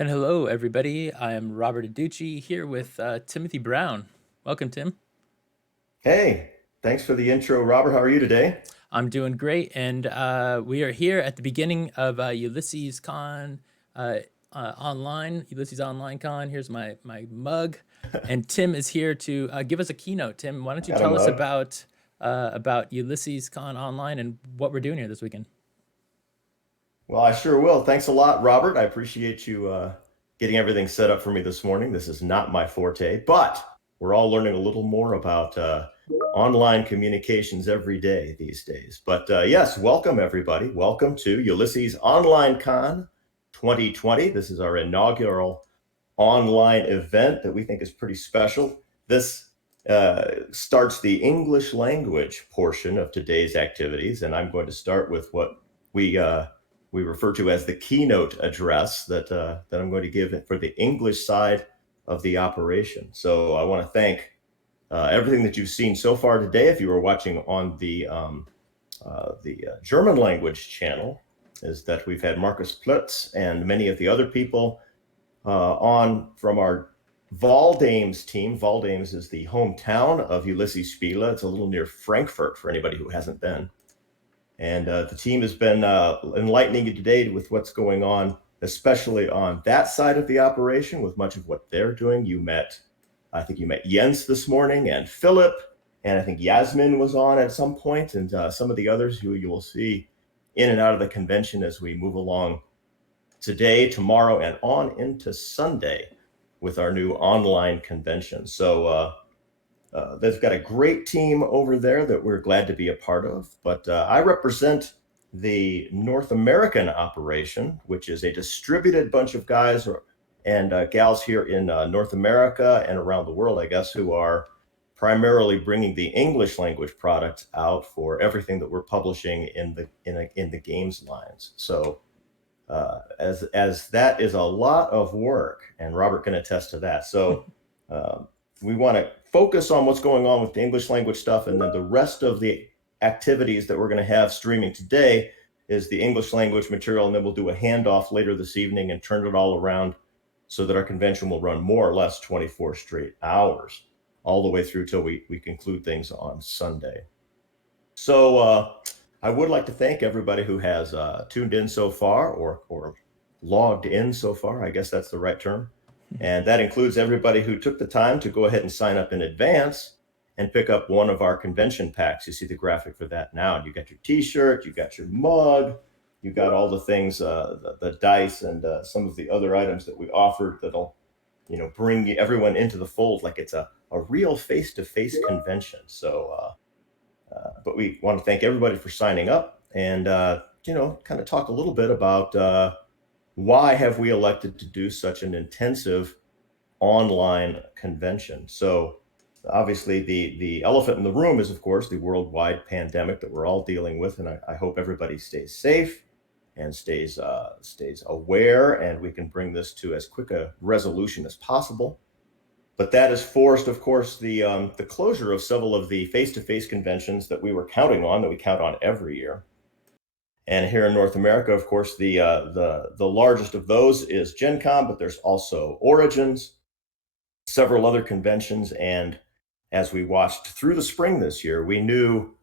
And hello, everybody. I am Robert Aducci here with Timothy Brown. Welcome, Tim. Hey, thanks for the intro, Robert. How are you today? I'm doing great, and we are here at the beginning of Ulysses Con online. Ulysses Online Con. Here's my mug, and Tim is here to give us a keynote. Tim, why don't I you got a tell us mug. about Ulysses Con online and what we're doing here this weekend? Well, I sure will. Thanks a lot, Robert. I appreciate you getting everything set up for me this morning. This is not my forte, but we're all learning a little more about online communications every day these days. But yes, welcome everybody. Welcome to Ulysses Online Con 2020. This is our inaugural online event that we think is pretty special. This starts the English language portion of today's activities, and I'm going to start with what we refer to as the keynote address that I'm going to give for the English side of the operation. So I want to thank everything that you've seen so far today. If you were watching on the German language channel, is that we've had Marcus Plutz and many of the other people on from our Valdames team. Valdames is the hometown of Ulisses Spiele. It's a little near Frankfurt for anybody who hasn't been. And the team has been enlightening you today with what's going on, especially on that side of the operation with much of what they're doing. I think you met Jens this morning and Philip, and I think Yasmin was on at some point, and some of the others who you will see in and out of the convention as we move along today, tomorrow, and on into Sunday with our new online convention. So they've got a great team over there that we're glad to be a part of. But I represent the North American operation, which is a distributed bunch of guys and gals here in North America and around the world, I guess, who are primarily bringing the English language product out for everything that we're publishing in the games lines. So as that is a lot of work, and Robert can attest to that. So uh, we want to focus on what's going on with the English language stuff, and then the rest of the activities that we're going to have streaming today is the English language material, and then we'll do a handoff later this evening and turn it all around so that our convention will run more or less 24 straight hours all the way through till we conclude things on Sunday. So I would like to thank everybody who has tuned in so far or logged in so far. I guess that's the right term. And that includes everybody who took the time to go ahead and sign up in advance and pick up one of our convention packs. You see the graphic for that now. You got your T-shirt, you got your mug, you got all the things, the dice, and some of the other items that we offered that'll, bring everyone into the fold like it's a real face-to-face convention. So but we want to thank everybody for signing up and, kind of talk a little bit about why have we elected to do such an intensive online convention. So obviously the elephant in the room is, of course, the worldwide pandemic that we're all dealing with. And I hope everybody stays safe and stays aware, and we can bring this to as quick a resolution as possible. But that has forced, of course, the closure of several of the face-to-face conventions that we were counting on, that we count on every year. And here in North America, of course, the largest of those is Gen Con, but there's also Origins, several other conventions. And as we watched through the spring this year, we knew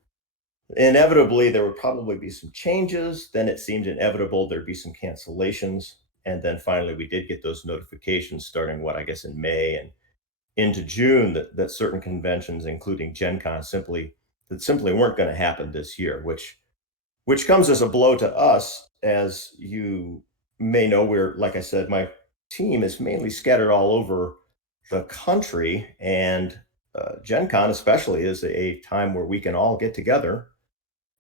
inevitably there would probably be some changes. Then it seemed inevitable there'd be some cancellations. And then finally, we did get those notifications starting, I guess in May and into June, that certain conventions, including Gen Con, simply weren't going to happen this year, which comes as a blow to us. As you may know, we're, like I said, my team is mainly scattered all over the country, and Gen Con especially is a time where we can all get together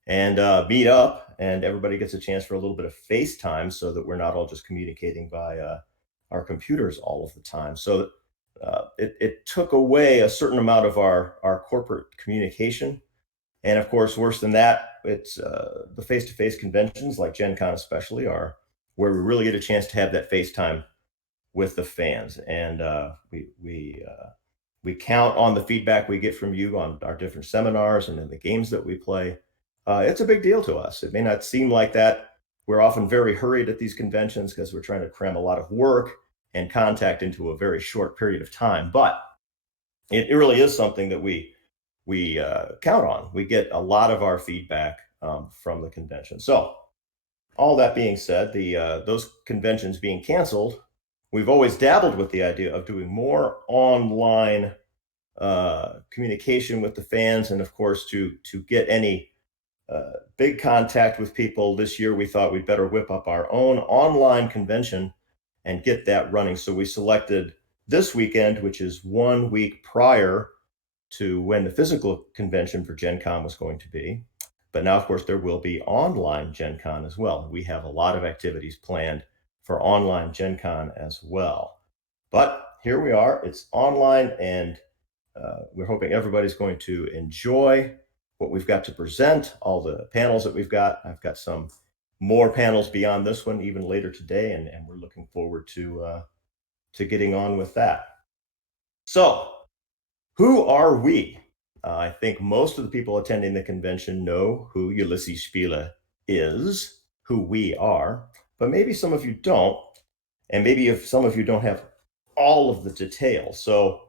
and meet up, and everybody gets a chance for a little bit of FaceTime so that we're not all just communicating by our computers all of the time. So it took away a certain amount of our corporate communication. And of course, worse than that, it's the face-to-face conventions like Gen Con especially are where we really get a chance to have that FaceTime with the fans. And we count on the feedback we get from you on our different seminars and in the games that we play. It's a big deal to us. It may not seem like that. We're often very hurried at these conventions because we're trying to cram a lot of work and contact into a very short period of time. But it really is something that we count on. We get a lot of our feedback from the convention. So all that being said, the those conventions being canceled, we've always dabbled with the idea of doing more online communication with the fans, and of course, to get any big contact with people this year, we thought we'd better whip up our own online convention and get that running. So we selected this weekend, which is 1 week prior to when the physical convention for Gen Con was going to be. But now, of course, there will be online Gen Con as well. We have a lot of activities planned for online Gen Con as well. But here we are, it's online, and we're hoping everybody's going to enjoy what we've got to present, all the panels that we've got. I've got some more panels beyond this one even later today, and we're looking forward to getting on with that. So, who are we? I think most of the people attending the convention know who Ulisses Spiele is, who we are, but maybe some of you don't, and maybe if some of you don't have all of the details. So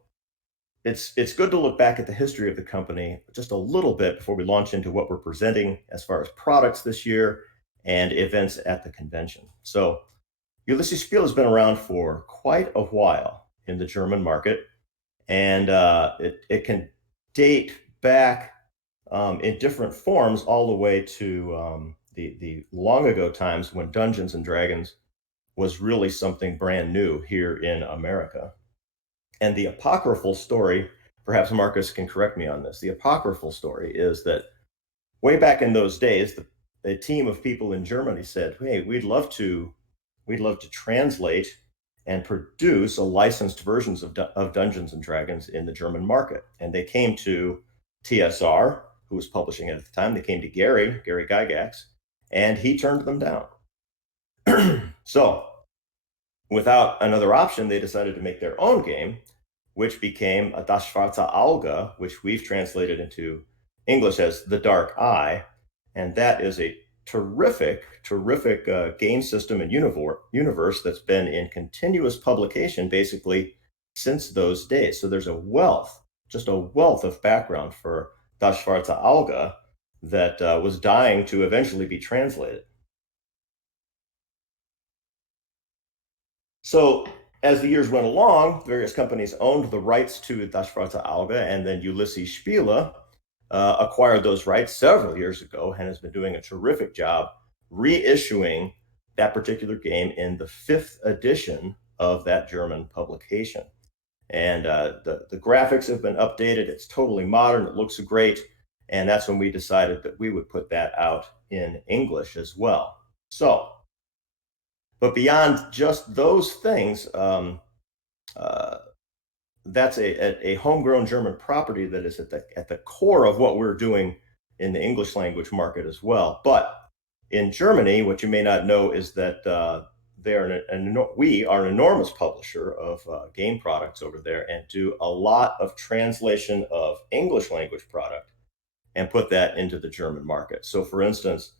it's good to look back at the history of the company just a little bit before we launch into what we're presenting as far as products this year and events at the convention. So Ulisses Spiele has been around for quite a while in the German market, and it can date back in different forms all the way to the long ago times when Dungeons and Dragons was really something brand new here in America. And the apocryphal story, perhaps Marcus can correct me on this, the apocryphal story is that way back in those days, the team of people in Germany said, "Hey, we'd love to translate and produce a licensed versions of Dungeons and Dragons in the German market." And they came to TSR, who was publishing it at the time. They came to Gary Gygax, and he turned them down. So, without another option, they decided to make their own game, which became Das Schwarze Auge, which we've translated into English as The Dark Eye. And that is a terrific game system and universe that's been in continuous publication basically since those days. So there's just a wealth of background for Das Schwarze Auge that was dying to eventually be translated. So as the years went along, various companies owned the rights to Das Schwarze Auge, and then Ulisses Spiele acquired those rights several years ago and has been doing a terrific job reissuing that particular game in the 5th edition of that German publication. And the graphics have been updated. It's totally modern. It looks great. And that's when we decided that we would put that out in English as well. So, but beyond just those things, that's a homegrown German property that is at the core of what we're doing in the English language market as well. But in Germany, what you may not know is that we are an enormous publisher of game products over there and do a lot of translation of English language product and put that into the German market. So, for instance,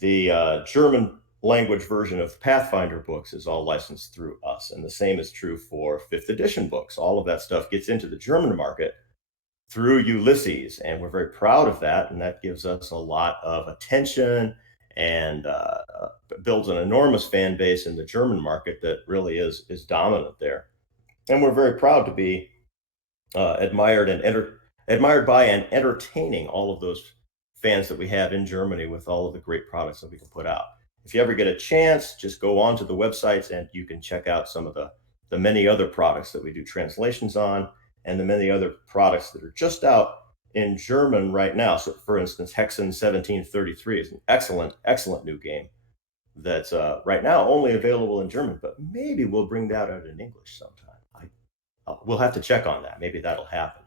the German language version of Pathfinder books is all licensed through us, and the same is true for 5th edition books. All of that stuff gets into the German market through Ulisses, and we're very proud of that, and that gives us a lot of attention and builds an enormous fan base in the German market that really is dominant there. And we're very proud to be admired by and entertaining all of those fans that we have in Germany with all of the great products that we can put out. If you ever get a chance, just go on to the websites and you can check out some of the many other products that we do translations on, and the many other products that are just out in German right now. So, for instance, Hexen 1733 is an excellent new game that's right now only available in German, but maybe we'll bring that out in English sometime. We'll have to check on that. Maybe that'll happen.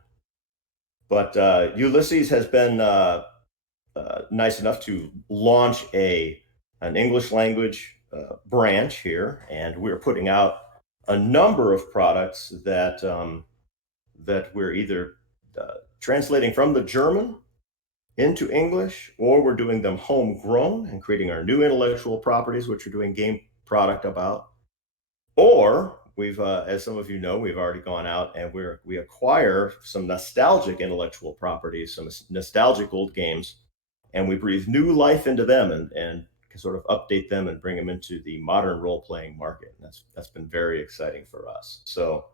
But Ulisses has been nice enough to launch an English language branch here, and we're putting out a number of products that we're either translating from the German into English, or we're doing them homegrown and creating our new intellectual properties, which we're doing game product about, or we've, as some of you know, we've already gone out and we acquire some nostalgic intellectual properties, some nostalgic old games, and we breathe new life into them and can sort of update them and bring them into the modern role playing market. And that's been very exciting for us. So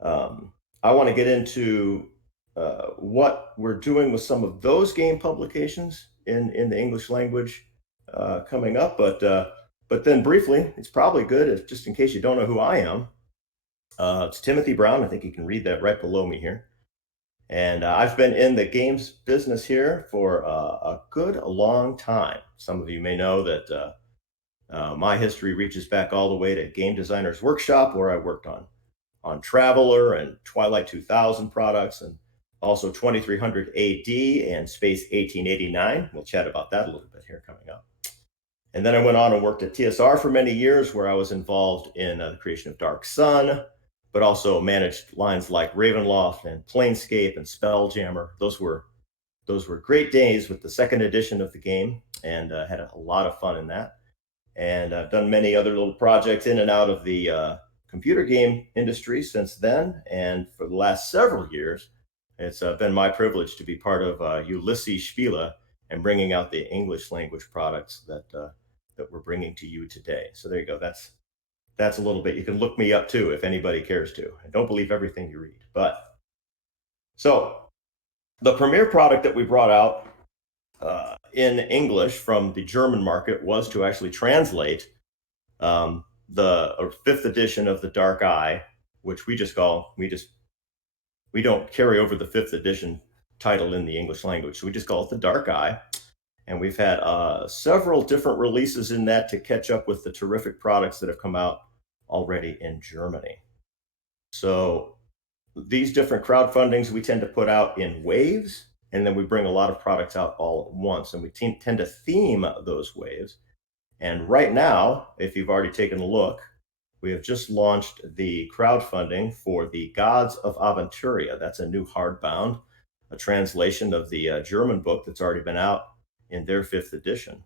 um, I want to get into what we're doing with some of those game publications in the English language coming up. But then briefly, it's probably good if just in case you don't know who I am. It's Timothy Brown. I think you can read that right below me here. And I've been in the games business here for a good long time. Some of you may know that my history reaches back all the way to Game Designers Workshop, where I worked on Traveler and Twilight 2000 products, and also 2300 AD and Space 1889. We'll chat about that a little bit here coming up. And then I went on and worked at TSR for many years, where I was involved in the creation of Dark Sun, but also managed lines like Ravenloft and Planescape and Spelljammer. Those were great days with the second edition of the game, and had a lot of fun in that. And I've done many other little projects in and out of the computer game industry since then. And for the last several years, it's been my privilege to be part of Ulisses Spiele and bringing out the English language products that we're bringing to you today. So there you go. That's a little bit. You can look me up too if anybody cares to. I don't believe everything you read, but so the premier product that we brought out in English from the German market was to actually translate the fifth edition of the Dark Eye, which we don't carry over the fifth edition title in the English language, so we just call it the Dark Eye. And we've had several different releases in that to catch up with the terrific products that have come out already in Germany. So these different crowdfundings we tend to put out in waves, and then we bring a lot of products out all at once, and we tend to theme those waves. And right now, if you've already taken a look, we have just launched the crowdfunding for the Gods of Aventuria. That's a new hardbound, a translation of the German book that's already been out in their fifth edition.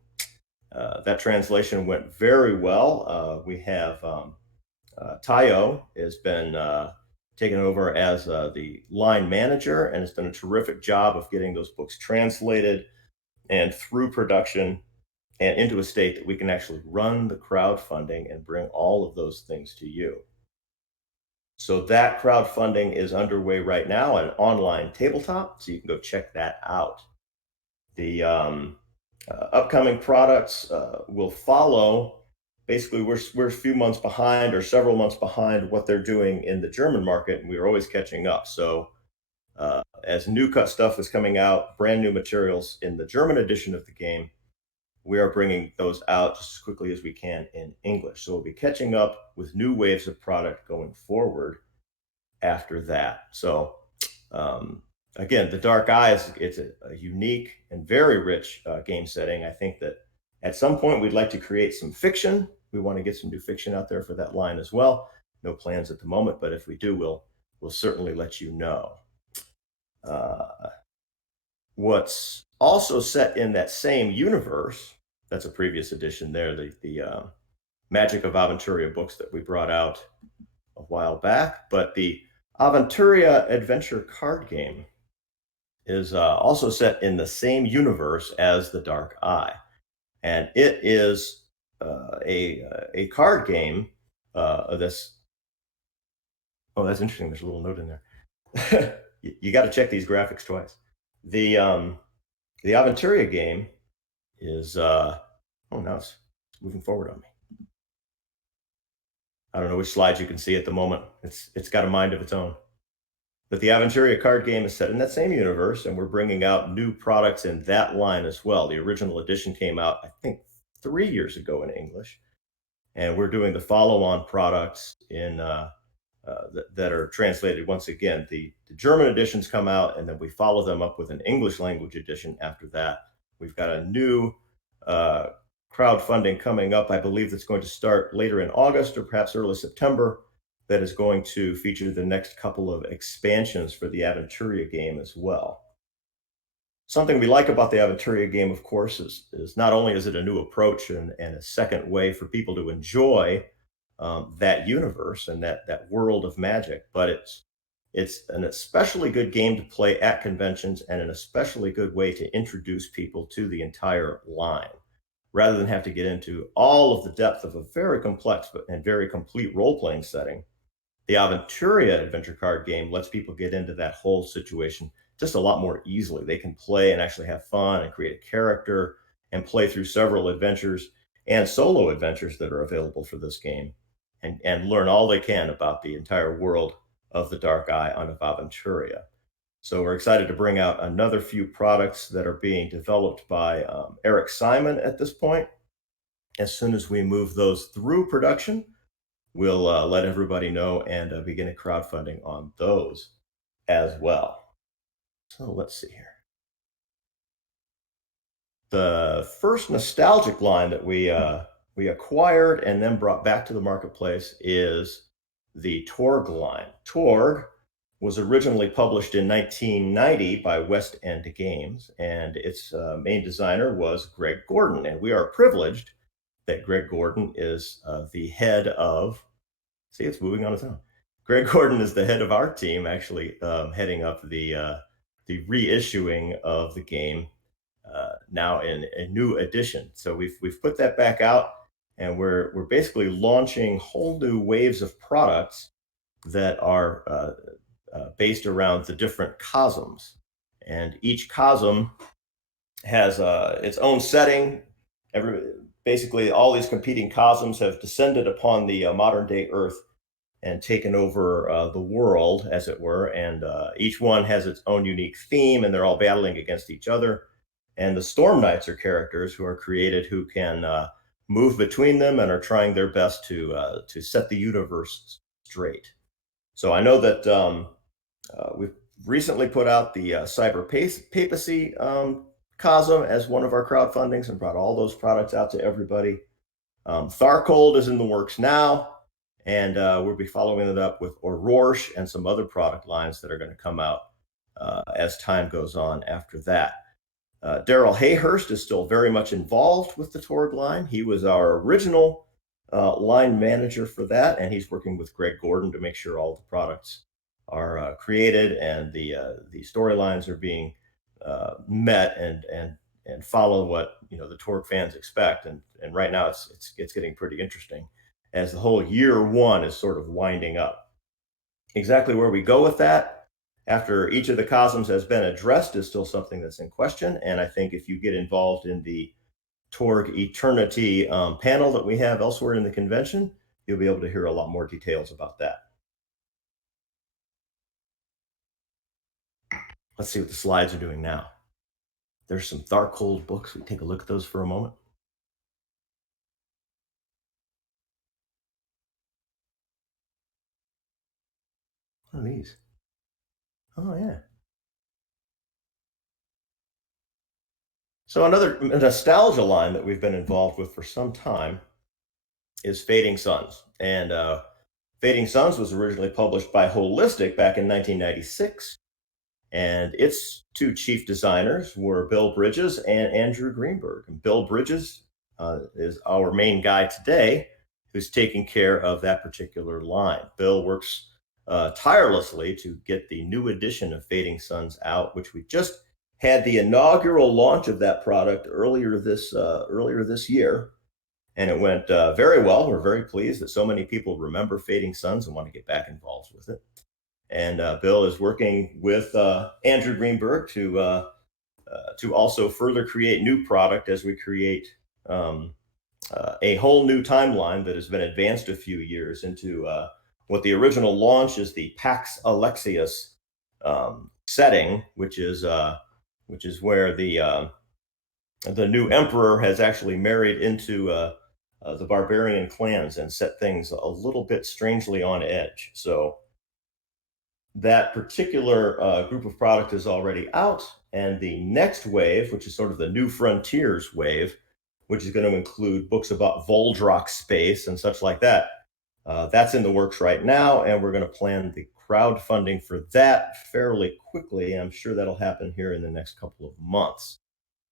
That translation went very well. We have Tayo has been taken over as the line manager and has done a terrific job of getting those books translated and through production and into a state that we can actually run the crowdfunding and bring all of those things to you. So that crowdfunding is underway right now, an online tabletop, so you can go check that out. The upcoming products will follow. Basically, we're a few months behind or several months behind what they're doing in the German market, and we're always catching up. So as new cut stuff is coming out, brand new materials in the German edition of the game, we are bringing those out just as quickly as we can in English. So we'll be catching up with new waves of product going forward after that. So again, the Dark Eye it's a unique and very rich game setting. I think that at some point we'd like to create some fiction. We want to get some new fiction out there for that line as well. No plans at the moment, but if we do, we'll certainly let you know. What's also set in that same universe, that's a previous edition there, the Magic of Aventuria books that we brought out a while back, but the Aventuria adventure card game is also set in the same universe as the Dark Eye. And it is a card game that's interesting. There's a little note in there. You got to check these graphics twice. The Aventuria game is now it's moving forward on me. I don't know which slides you can see at the moment. It's got a mind of its own. But the Aventuria card game is set in that same universe, and we're bringing out new products in that line as well. The original edition came out, I think, 3 years ago in English, and we're doing the follow-on products in that are translated once again. The German editions come out, and then we follow them up with an English language edition after that. We've got a new crowdfunding coming up. I believe that's going to start later in August or perhaps early September. That is going to feature the next couple of expansions for the Aventuria game as well. Something we like about the Aventuria game, of course, is not only is it a new approach and a second way for people to enjoy that universe and that world of Magic. But it's an especially good game to play at conventions and an especially good way to introduce people to the entire line rather than have to get into all of the depth of a very complex and very complete role-playing setting. The Aventuria adventure card game lets people get into that whole situation just a lot more easily. They can play and actually have fun and create a character and play through several adventures and solo adventures that are available for this game and learn all they can about the entire world of the Dark Eye on Aventuria. So we're excited to bring out another few products that are being developed by Eric Simon at this point. As soon as we move those through production, we'll let everybody know and begin a crowdfunding on those as well. So let's see here. The first nostalgic line that we acquired and then brought back to the marketplace is the Torg line. Torg was originally published in 1990 by West End Games, and its main designer was Greg Gordon. And we are privileged that Greg Gordon is the head of, see, it's moving on its own. Greg Gordon is the head of our team, actually heading up the reissuing of the game now in a new edition. So we've put that back out, and we're basically launching whole new waves of products that are based around the different cosms, and each cosm has its own setting. Basically, all these competing cosms have descended upon the modern day Earth and taken over the world, as it were. And each one has its own unique theme, and they're all battling against each other. And the Storm Knights are characters who are created who can move between them and are trying their best to set the universe straight. So I know that we've recently put out the Cyber Papacy Cosm as one of our crowdfundings and brought all those products out to everybody. Tharcold is in the works now, and we'll be following it up with Aurorsch and some other product lines that are going to come out as time goes on after that. Daryl Hayhurst is still very much involved with the Torg line. He was our original line manager for that, and he's working with Greg Gordon to make sure all the products are created and the storylines are being met and follow what the Torg fans expect. And right now it's getting pretty interesting as the whole year one is sort of winding up. Exactly where we go with that after each of the cosms has been addressed is still something that's in question. And I think if you get involved in the Torg Eternity panel that we have elsewhere in the convention, you'll be able to hear a lot more details about that. Let's see what the slides are doing now. There's some Tharcold books. We take a look at those for a moment. What are these? Oh, yeah. So another nostalgia line that we've been involved with for some time is Fading Suns. And Fading Suns was originally published by Holistic back in 1996. And its two chief designers were Bill Bridges and Andrew Greenberg. And Bill Bridges is our main guy today, who's taking care of that particular line. Bill works tirelessly to get the new edition of Fading Suns out, which we just had the inaugural launch of that product earlier this year, and it went very well. We're very pleased that so many people remember Fading Suns and want to get back involved with it. And Bill is working with Andrew Greenberg to also further create new product as we create a whole new timeline that has been advanced a few years into what the original launch is, the Pax Alexius setting, which is where the new emperor has actually married into the barbarian clans and set things a little bit strangely on edge. So that particular group of product is already out, and the next wave, which is sort of the New Frontiers wave, which is going to include books about Voldrock space and such like that, that's in the works right now, and we're going to plan the crowdfunding for that fairly quickly. I'm sure that'll happen here in the next couple of months.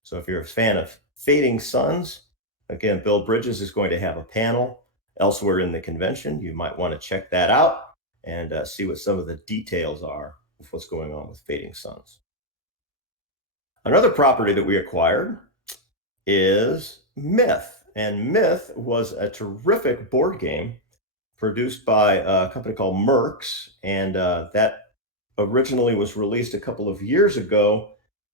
So if you're a fan of Fading Suns, again, Bill Bridges is going to have a panel, elsewhere in the convention. You might want to check that out and see what some of the details are of what's going on with Fading Suns. Another property that we acquired is Myth. And Myth was a terrific board game produced by a company called Mercs. And that originally was released a couple of years ago.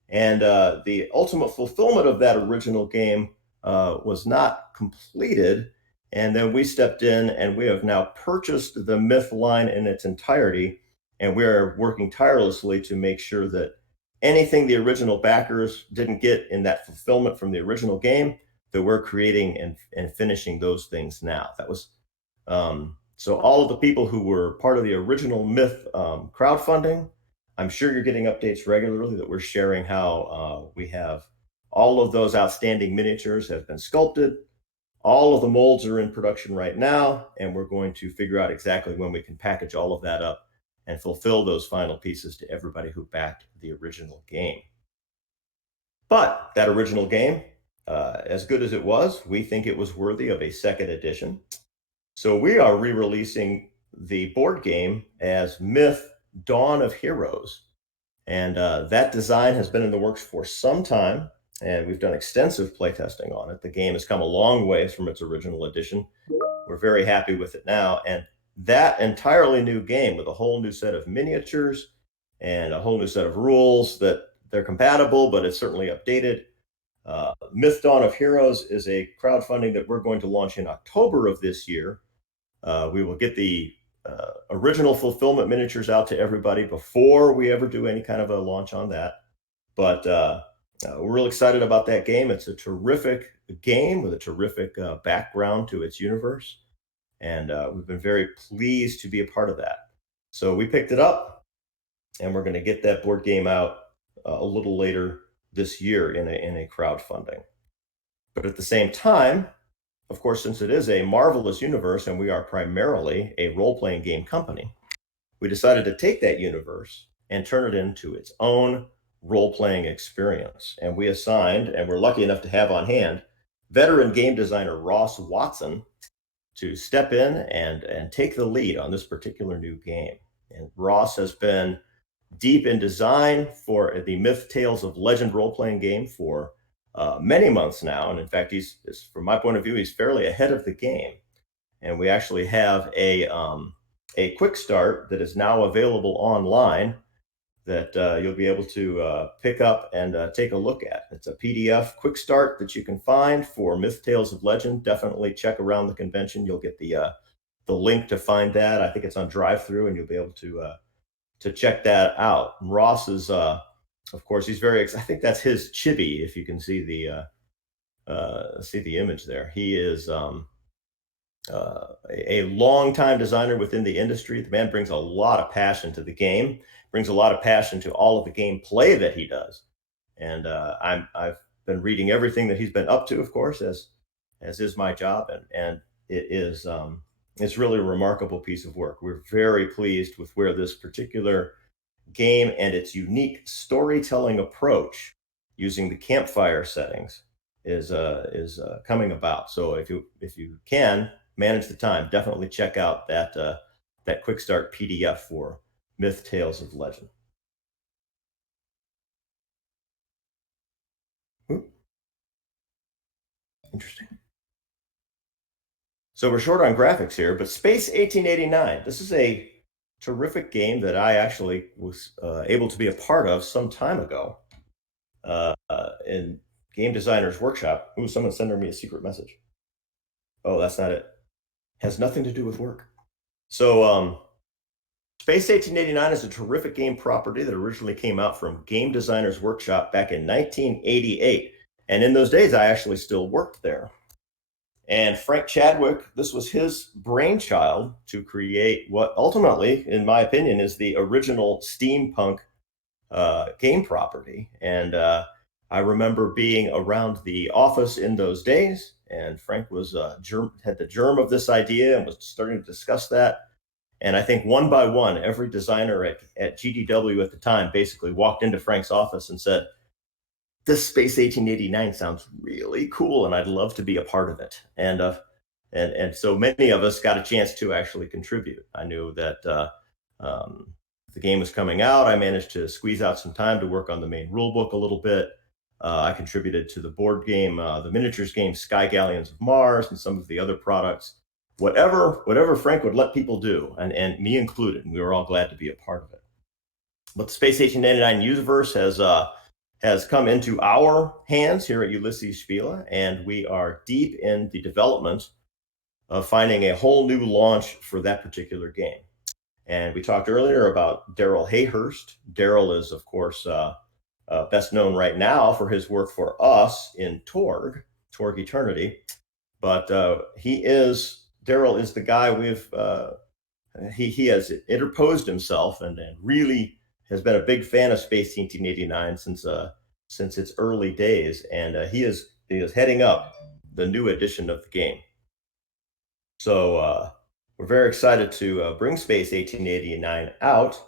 And the ultimate fulfillment of that original game was not completed. And then we stepped in and we have now purchased the Myth line in its entirety. And we are working tirelessly to make sure that anything the original backers didn't get in that fulfillment from the original game, that we're creating and finishing those things now. That was so all of the people who were part of the original Myth crowdfunding, I'm sure you're getting updates regularly that we're sharing how we have all of those outstanding miniatures have been sculpted. All of the molds are in production right now, and we're going to figure out exactly when we can package all of that up and fulfill those final pieces to everybody who backed the original game. But that original game, as good as it was, we think it was worthy of a second edition. So we are re-releasing the board game as Myth: Dawn of Heroes. And that design has been in the works for some time, and we've done extensive playtesting on it. The game has come a long ways from its original edition. We're very happy with it now. And that entirely new game with a whole new set of miniatures and a whole new set of rules that they're compatible, but it's certainly updated. Myth: Dawn of Heroes is a crowdfunding that we're going to launch in October of this year. We will get the original fulfillment miniatures out to everybody before we ever do any kind of a launch on that. But we're real excited about that game. It's a terrific game with a terrific background to its universe. And we've been very pleased to be a part of that. So we picked it up, and we're going to get that board game out a little later this year in a crowdfunding. But at the same time, of course, since it is a marvelous universe and we are primarily a role-playing game company, we decided to take that universe and turn it into its own role-playing experience. And we assigned, and we're lucky enough to have on hand, veteran game designer Ross Watson to step in and take the lead on this particular new game. And Ross has been deep in design for the Myth Tales of Legend role-playing game for many months now. And in fact, from my point of view, he's fairly ahead of the game. And we actually have a quick start that is now available online that you'll be able to pick up and take a look at. It's a PDF quick start that you can find for Myth Tales of Legend. Definitely check around the convention. You'll get the link to find that. I think it's on drive-through, and you'll be able to check that out. And Ross is, of course, he's very. I think that's his chibi. If you can see the image there, he is a long-time designer within the industry. The man brings a lot of passion to the game, brings a lot of passion to all of the gameplay that he does. And I've been reading everything that he's been up to, of course, as is my job, and it is it's really a remarkable piece of work. We're very pleased with where this particular game and its unique storytelling approach using the campfire settings is coming about. So if you can manage the time, definitely check out that quick start PDF for Myth Tales of Legend. Ooh. Interesting. So we're short on graphics here, but Space 1889. This is a terrific game that I actually was able to be a part of some time ago in Game Designer's Workshop. Ooh, someone's sending me a secret message. Oh, that's not it. Has nothing to do with work. So Space 1889 is a terrific game property that originally came out from Game Designer's Workshop back in 1988. And in those days, I actually still worked there. And Frank Chadwick, this was his brainchild to create what ultimately, in my opinion, is the original steampunk game property. And I remember being around the office in those days, and Frank was had the germ of this idea and was starting to discuss that. And I think one by one, every designer at GDW at the time basically walked into Frank's office and said, "This Space 1889 sounds really cool, and I'd love to be a part of it." And and so many of us got a chance to actually contribute. I knew that the game was coming out. I managed to squeeze out some time to work on the main rule book a little bit. I contributed to the board game, the miniatures game, Sky Galleons of Mars, and some of the other products. Whatever Frank would let people do, and me included, and we were all glad to be a part of it. But the Space 1899 universe has come into our hands here at Ulisses Spiele, and we are deep in the development of finding a whole new launch for that particular game. And we talked earlier about Daryl Hayhurst. Daryl is, of course, best known right now for his work for us in Torg Eternity. But Daryl is the guy he has interposed himself and really has been a big fan of Space 1889 since its early days, and he is heading up the new edition of the game. So we're very excited to bring Space 1889 out.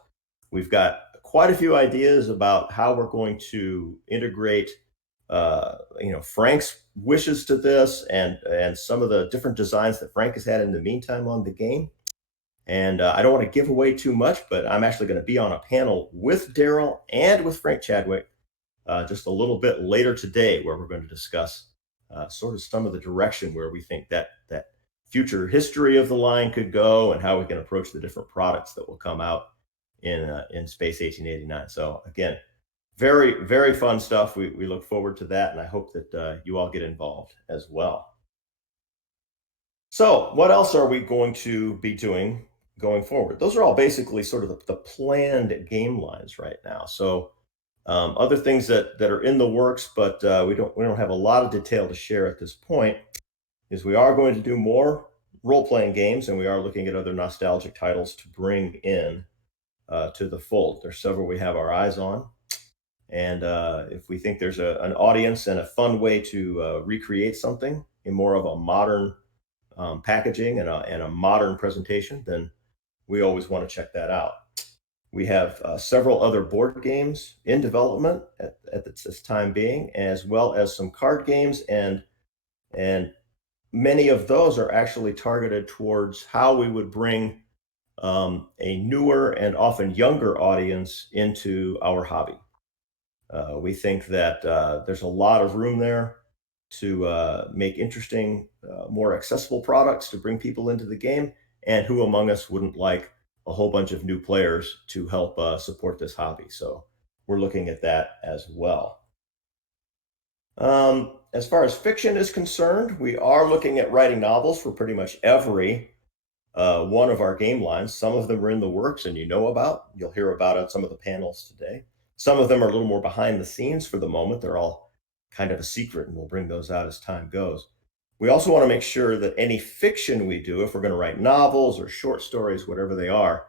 We've got quite a few ideas about how we're going to integrate, Frank's wishes to this, and some of the different designs that Frank has had in the meantime on the game. And I don't want to give away too much, but I'm actually going to be on a panel with Daryl and with Frank Chadwick just a little bit later today, where we're going to discuss sort of some of the direction where we think that future history of the line could go, and how we can approach the different products that will come out in Space 1889. So again, very, very fun stuff. We look forward to that, and I hope that you all get involved as well. So what else are we going to be doing going forward? Those are all basically sort of the planned game lines right now. So other things that are in the works, but we don't have a lot of detail to share at this point, is we are going to do more role-playing games, and we are looking at other nostalgic titles to bring in to the fold. There's several we have our eyes on, and if we think there's an audience and a fun way to recreate something in more of a modern packaging and a modern presentation, then we always want to check that out. We have several other board games in development at this time being, as well as some card games, and many of those are actually targeted towards how we would bring a newer and often younger audience into our hobby. We think that there's a lot of room there to make interesting, more accessible products to bring people into the game, and who among us wouldn't like a whole bunch of new players to help support this hobby? So we're looking at that as well. As far as fiction is concerned, we are looking at writing novels for pretty much every one of our game lines. Some of them are in the works, and you'll hear about it on some of the panels today. Some of them are a little more behind the scenes for the moment. They're all kind of a secret, and we'll bring those out as time goes. We also want to make sure that any fiction we do, if we're going to write novels or short stories, whatever they are,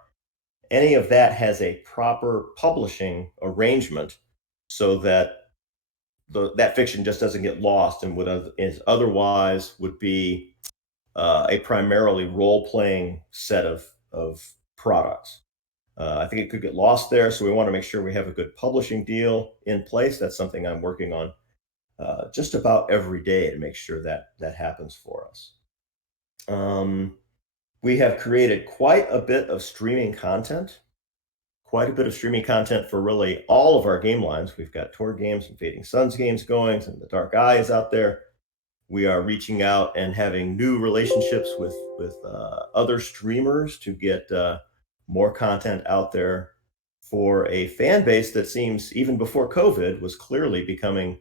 any of that has a proper publishing arrangement, so that that fiction just doesn't get lost in what otherwise would be a primarily role-playing set of products. I think it could get lost there, so we want to make sure we have a good publishing deal in place. That's something I'm working on just about every day to make sure that happens for us. We have created quite a bit of streaming content for really all of our game lines. We've got Tor games and Fading Suns games going, and the Dark Eye is out there. We are reaching out and having new relationships with other streamers to get more content out there for a fan base that seems, even before COVID, was clearly becoming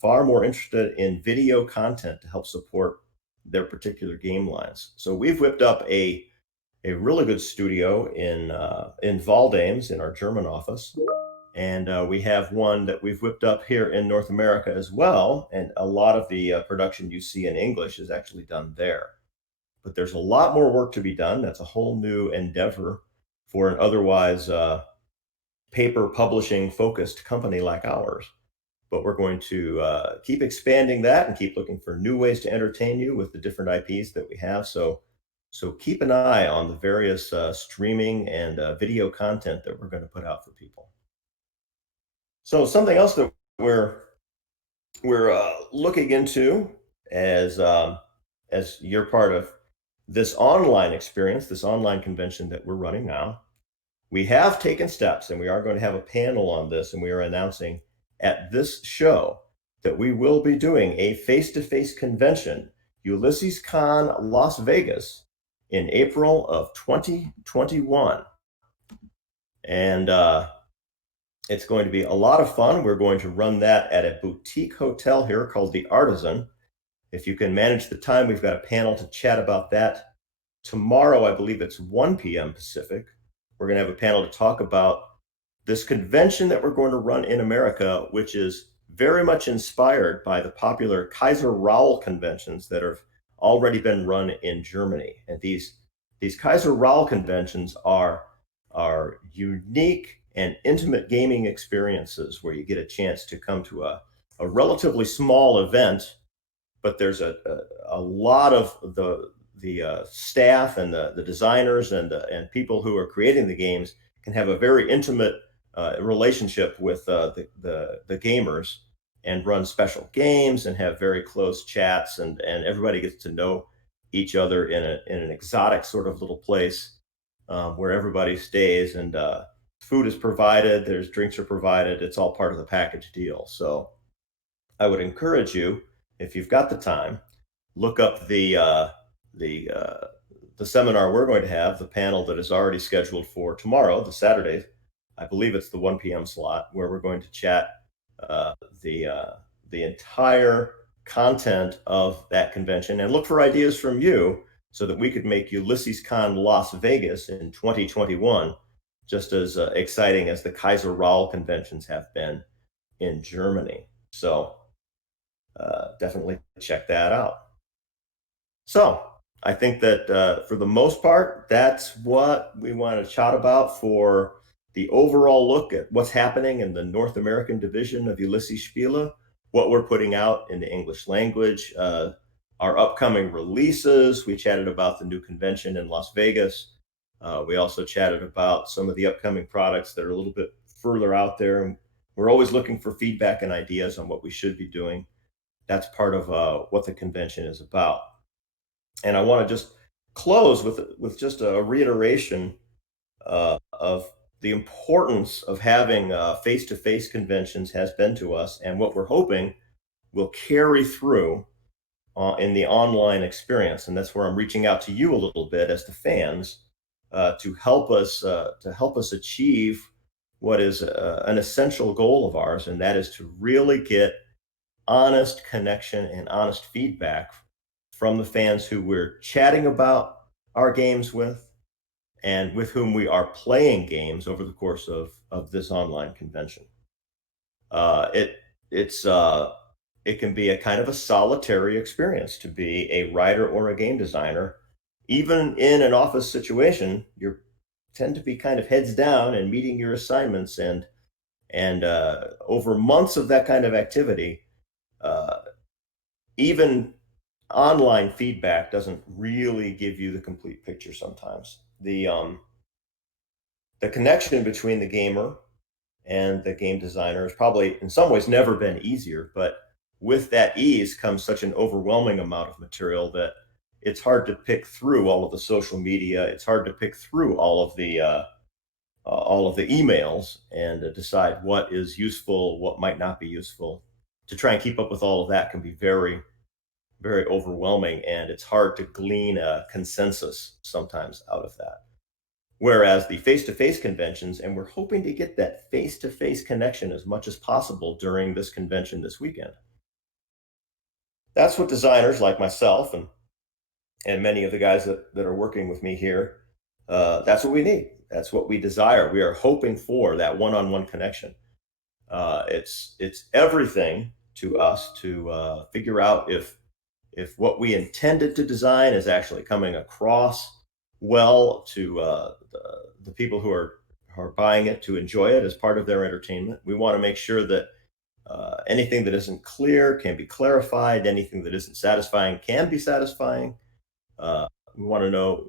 far more interested in video content to help support their particular game lines. So we've whipped up a really good studio in Valdames, in our German office. And we have one that we've whipped up here in North America as well. And a lot of the production you see in English is actually done there. But there's a lot more work to be done. That's a whole new endeavor for an otherwise paper publishing focused company like ours. But we're going to keep expanding that and keep looking for new ways to entertain you with the different IPs that we have. So keep an eye on the various streaming and video content that we're going to put out for people. So something else that we're looking into as as you're part of this online experience, this online convention that we're running now, we have taken steps and we are going to have a panel on this, and we are announcing at this show that we will be doing a face-to-face convention, Ulisses Con Las Vegas, in April of 2021. And it's going to be a lot of fun. We're going to run that at a boutique hotel here called the Artisan. If you can manage the time, we've got a panel to chat about that. Tomorrow, I believe it's 1 p.m. Pacific. We're going to have a panel to talk about this convention that we're going to run in America, which is very much inspired by the popular Kaiser Raoul conventions that have already been run in Germany. And these Kaiser Raoul conventions are unique and intimate gaming experiences where you get a chance to come to a relatively small event, but there's a lot of the staff and the designers and people who are creating the games can have a very intimate relationship with the gamers and run special games and have very close chats, and everybody gets to know each other in an exotic sort of little place where everybody stays, and food is provided, there's drinks are provided, it's all part of the package deal. So I would encourage you, if you've got the time, look up the seminar we're going to have, the panel that is already scheduled for tomorrow, the Saturday. I believe it's the 1 p.m. slot, where we're going to chat the entire content of that convention and look for ideas from you so that we could make Ulisses Con Las Vegas in 2021 just as exciting as the Kaiser Raoul conventions have been in Germany. So definitely check that out. So I think that for the most part, that's what we want to chat about for the overall look at what's happening in the North American division of Ulisses Spiele, what we're putting out in the English language, our upcoming releases. We chatted about the new convention in Las Vegas. We also chatted about some of the upcoming products that are a little bit further out there. We're always looking for feedback and ideas on what we should be doing. That's part of what the convention is about. And I want to just close with just a reiteration of the importance of having face-to-face conventions has been to us, and what we're hoping will carry through in the online experience. And that's where I'm reaching out to you a little bit as the fans to help us achieve what is an essential goal of ours, and that is to really get honest connection and honest feedback from the fans who we're chatting about our games with and with whom we are playing games over the course of this online convention. It can be a kind of a solitary experience to be a writer or a game designer. Even in an office situation, you tend to be kind of heads down and meeting your assignments, and over months of that kind of activity, even online feedback doesn't really give you the complete picture sometimes. The connection between the gamer and the game designer has probably in some ways never been easier, but with that ease comes such an overwhelming amount of material that it's hard to pick through all of the social media. It's hard to pick through all of the emails and decide what is useful, what might not be useful. To try and keep up with all of that can be very, very overwhelming, and it's hard to glean a consensus sometimes out of that. Whereas the face-to-face conventions, and we're hoping to get that face-to-face connection as much as possible during this convention this weekend. That's what designers like myself and many of the guys that are working with me here, that's what we need. That's what we desire. We are hoping for that one-on-one connection. It's everything to us to figure out if what we intended to design is actually coming across well to the people who are buying it to enjoy it as part of their entertainment. We want to make sure that anything that isn't clear can be clarified. Anything that isn't satisfying can be satisfying. We want to know,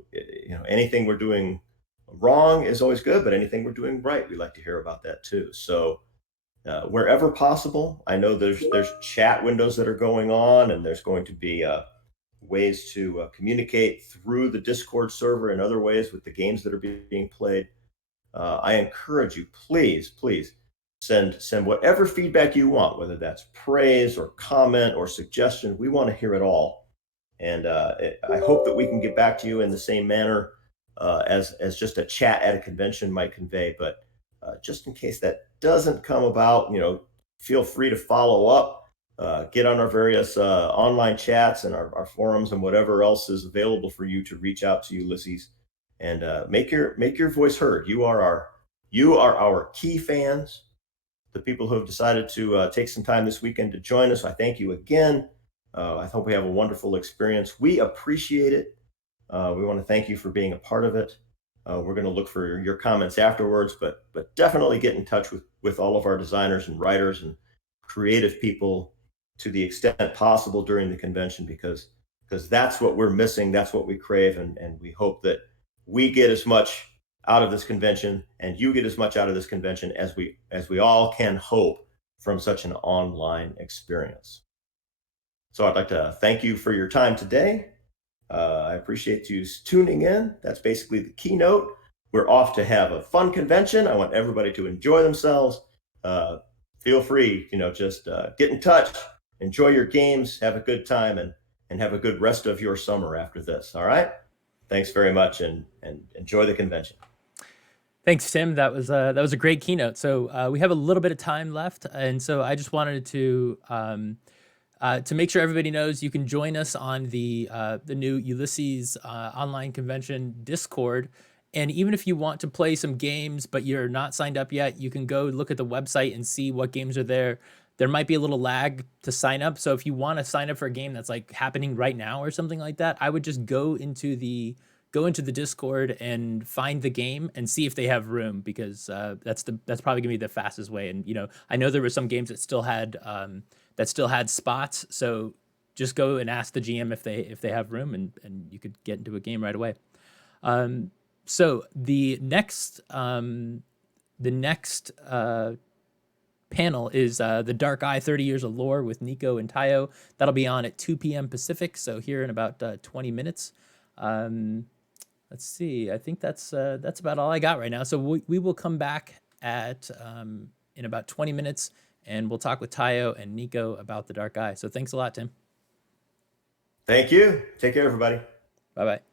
anything we're doing wrong is always good, but anything we're doing right, we like to hear about that too. So wherever possible, I know there's chat windows that are going on, and there's going to be ways to communicate through the Discord server and other ways with the games that are being played. I encourage you, please send whatever feedback you want, whether that's praise or comment or suggestion. We want to hear it all. And I hope that we can get back to you in the same manner as just a chat at a convention might convey. But just in case that doesn't come about, feel free to follow up, get on our various online chats and our forums and whatever else is available for you to reach out to Ulysses and make your voice heard. You are our key fans, the people who have decided to take some time this weekend to join us. I thank you again. I hope we have a wonderful experience. We appreciate it. We want to thank you for being a part of it. We're going to look for your comments afterwards, but definitely get in touch with all of our designers and writers and creative people to the extent possible during the convention, because that's what we're missing. That's what we crave, and we hope that we get as much out of this convention and you get as much out of this convention as we all can hope from such an online experience. So I'd like to thank you for your time today. I appreciate you tuning in. That's basically the keynote. We're off to have a fun convention. I want everybody to enjoy themselves. Feel free, just get in touch, enjoy your games, have a good time, and have a good rest of your summer after this. All right. Thanks very much, and enjoy the convention. Thanks, Tim. That was a great keynote. So we have a little bit of time left, and so I just wanted to make sure everybody knows you can join us on the new Ulisses Online Convention Discord. And even if you want to play some games but you're not signed up yet, you can go look at the website and see what games are there. There might be a little lag to sign up. So if you want to sign up for a game that's like happening right now or something like that, I would just go into the Discord and find the game and see if they have room, because that's probably gonna be the fastest way. And I know there were some games that still had spots, so just go and ask the GM if they have room, and you could get into a game right away. So the next panel is the Dark Eye 30 Years of Lore with Nico and Tayo. That'll be on at 2 p.m. Pacific, so here in about 20 minutes. Let's see. I think that's about all I got right now. So we will come back in about 20 minutes, and we'll talk with Tayo and Nico about the Dark Eye. So thanks a lot, Tim. Thank you. Take care, everybody. Bye-bye.